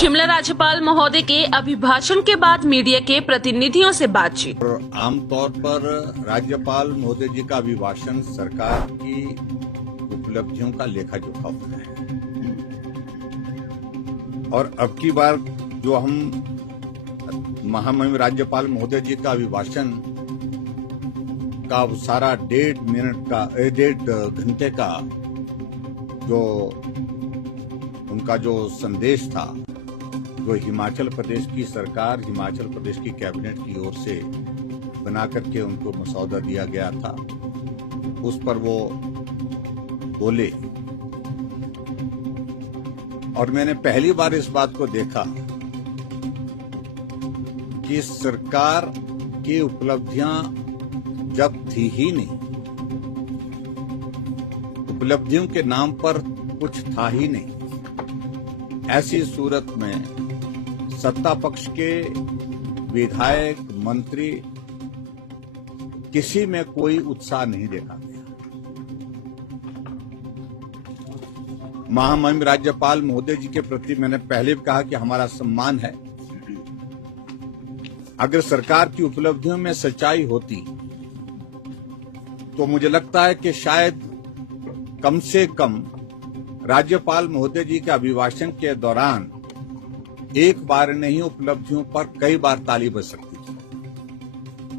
शिमला राज्यपाल महोदय के अभिभाषण के बाद मीडिया के प्रतिनिधियों से बातचीत। आमतौर पर राज्यपाल महोदय जी का अभिभाषण सरकार की उपलब्धियों का लेखा जोखा होता है, और अब की बार जो हम महामहिम राज्यपाल महोदय जी का अभिभाषण का सारा 1.5 घंटे का जो उनका जो संदेश था, जो हिमाचल प्रदेश की सरकार, हिमाचल प्रदेश की कैबिनेट की ओर से बना करके उनको मसौदा दिया गया था, उस पर वो बोले। और मैंने पहली बार इस बात को देखा कि सरकार की उपलब्धियां जब थी ही नहीं, उपलब्धियों के नाम पर कुछ था ही नहीं, ऐसी सूरत में सत्ता पक्ष के विधायक, मंत्री किसी में कोई उत्साह नहीं देखा गया। महामहिम राज्यपाल महोदय जी के प्रति मैंने पहले भी कहा कि हमारा सम्मान है। अगर सरकार की उपलब्धियों में सच्चाई होती तो मुझे लगता है कि शायद कम से कम राज्यपाल महोदय जी के अभिभाषण के दौरान एक बार नहीं, उपलब्धियों पर कई बार ताली बज सकती थी,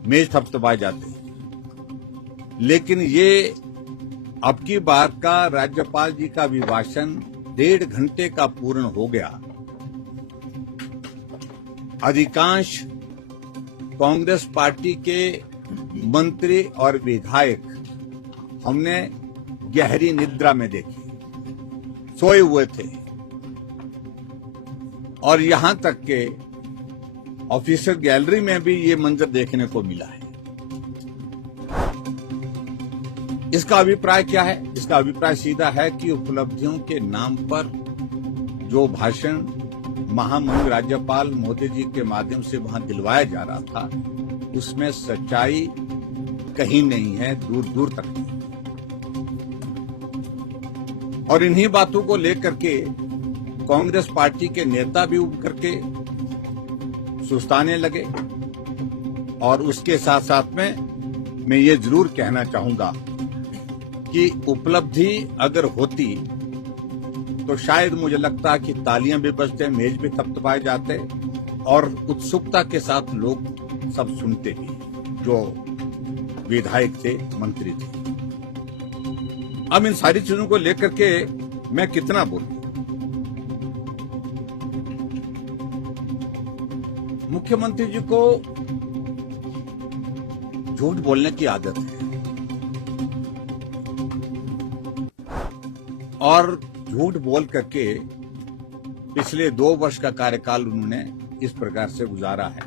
मेज थपथपाए जाते। लेकिन ये अब की बार का राज्यपाल जी का अभिभाषण 1.5 घंटे का पूर्ण हो गया। अधिकांश कांग्रेस पार्टी के मंत्री और विधायक हमने गहरी निद्रा में देखे, सोए हुए थे, और यहां तक के ऑफिसर गैलरी में भी ये मंजर देखने को मिला है। इसका अभिप्राय क्या है? इसका अभिप्राय सीधा है कि उपलब्धियों के नाम पर जो भाषण महामहिम राज्यपाल महोदय जी के माध्यम से वहां दिलवाया जा रहा था, उसमें सच्चाई कहीं नहीं है, दूर दूर तक नहीं। और इन्हीं बातों को लेकर के कांग्रेस पार्टी के नेता भी उब करके सुस्ताने लगे। और उसके साथ साथ में मैं ये जरूर कहना चाहूंगा कि उपलब्धि अगर होती तो शायद मुझे लगता है कि तालियां भी बजते, मेज भी थपथपाए जाते, और उत्सुकता के साथ लोग सब सुनते ही, जो विधायक थे, मंत्री थे। अब इन सारी चीजों को लेकर के मैं कितना बोलूं? मुख्यमंत्री जी को झूठ बोलने की आदत है, और झूठ बोल करके पिछले 2 वर्ष का कार्यकाल उन्होंने इस प्रकार से गुजारा है।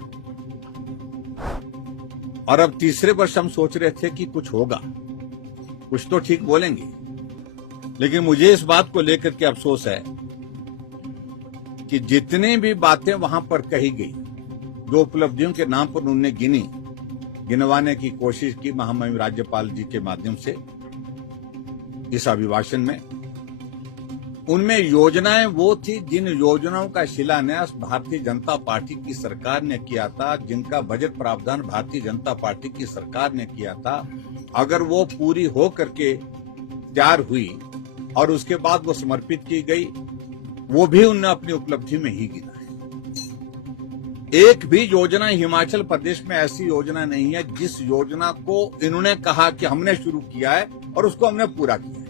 और अब तीसरे वर्ष हम सोच रहे थे कि कुछ होगा, कुछ तो ठीक बोलेंगे। लेकिन मुझे इस बात को लेकर के अफसोस है कि जितनी भी बातें वहां पर कही गई, जो उपलब्धियों के नाम पर उन्होंने गिनवाने की कोशिश की महामहिम राज्यपाल जी के माध्यम से इस अभिभाषण में, उनमें योजनाएं वो थी जिन योजनाओं का शिलान्यास भारतीय जनता पार्टी की सरकार ने किया था, जिनका बजट प्रावधान भारतीय जनता पार्टी की सरकार ने किया था। अगर वो पूरी हो करके तैयार हुई और उसके बाद वो समर्पित की गई, वो भी उन्होंने अपनी उपलब्धि में ही गिना है। एक भी योजना हिमाचल प्रदेश में ऐसी योजना नहीं है जिस योजना को इन्होंने कहा कि हमने शुरू किया है और उसको हमने पूरा किया।